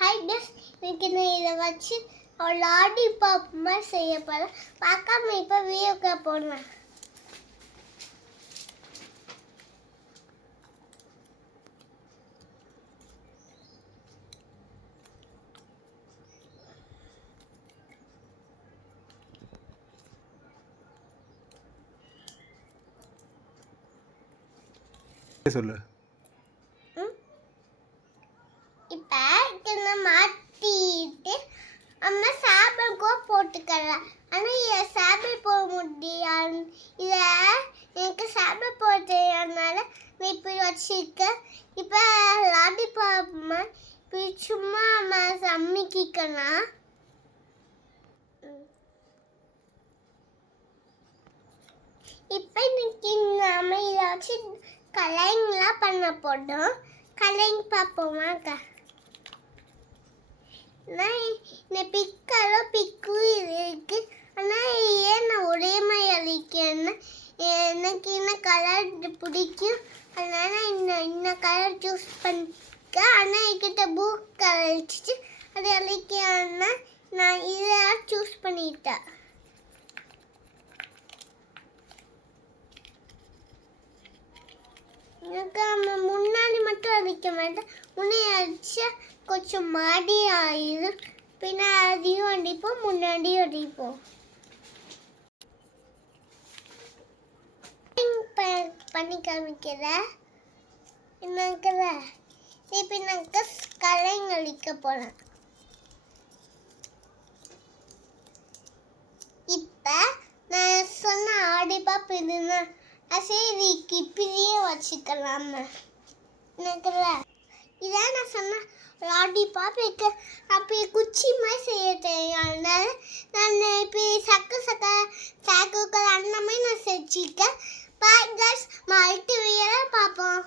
Hi டஸ், இன்னைக்கு நான் இதை வச்சு ஒரு லாலிபாப் மாதிரி செய்ய போகிறேன். பார்க்காம இப்போ வீடியோக்கு போடுறேன். சொல்லு. இப்போ இதை மாற்றிட்டு நம்ம சாப்பிட போட்டுக்கலாம். ஆனால் இதை சாப்பிட போட முடியாது. இதை எனக்கு சாப்பிட போட தெரியாதனால நான் இப்படி வச்சுருக்கேன். இப்போ லாலிபாப் இப்படி சும்மா நம்ம சமைக்கலாம். இப்போ இன்னைக்கு நம்ம இதை வச்சு கலரிங்லாம் பண்ண போட்டோம். கலரிங் பார்ப்போமாக்கா? நான் பிக்காலும் பிக்கும் இருக்கு. ஆனால் ஏன் நான் ஒரே மாதிரி அழிக்கிறேன்னா எனக்கு இன்னும் கலர் பிடிக்கும். அதனால இன்னும் கலர் சூஸ் பண்ணிக்க. ஆனால் என்கிட்ட புக் கலர் வச்சுட்டு அதை அழிக்கிறேன்னா நான் இதை சூஸ் பண்ணிட்டேன். எனக்கு நம்ம முன்னாடி மட்டும் அடிக்க மாட்டேன். முன்னாடி அடிச்சா கொஞ்சம் மாடி ஆயிடும். பின்னாடியும் அடிப்போம், முன்னாடியும் அடிப்போம். பண்ணி காமிக்கிற என்னக்கிற இப்போ நாங்க கலரிங் அடிக்க போகிறேன். இப்போ நான் சொன்ன லாலிபாப் இதுன்னா சரி இப்படியே வச்சுக்கலாம். எனக்குல இதான் நான் சொன்ன லாலிபாப் இருக்கு. அப்படி குச்சி மாதிரி செய்ய தெரியும். அதனால நான் இப்போ சாக்கு அந்த மாதிரி நான் செஞ்சுருக்கேன். பாய் காய்ஸ், அடுத்த வீடியோவில் பார்ப்போம்.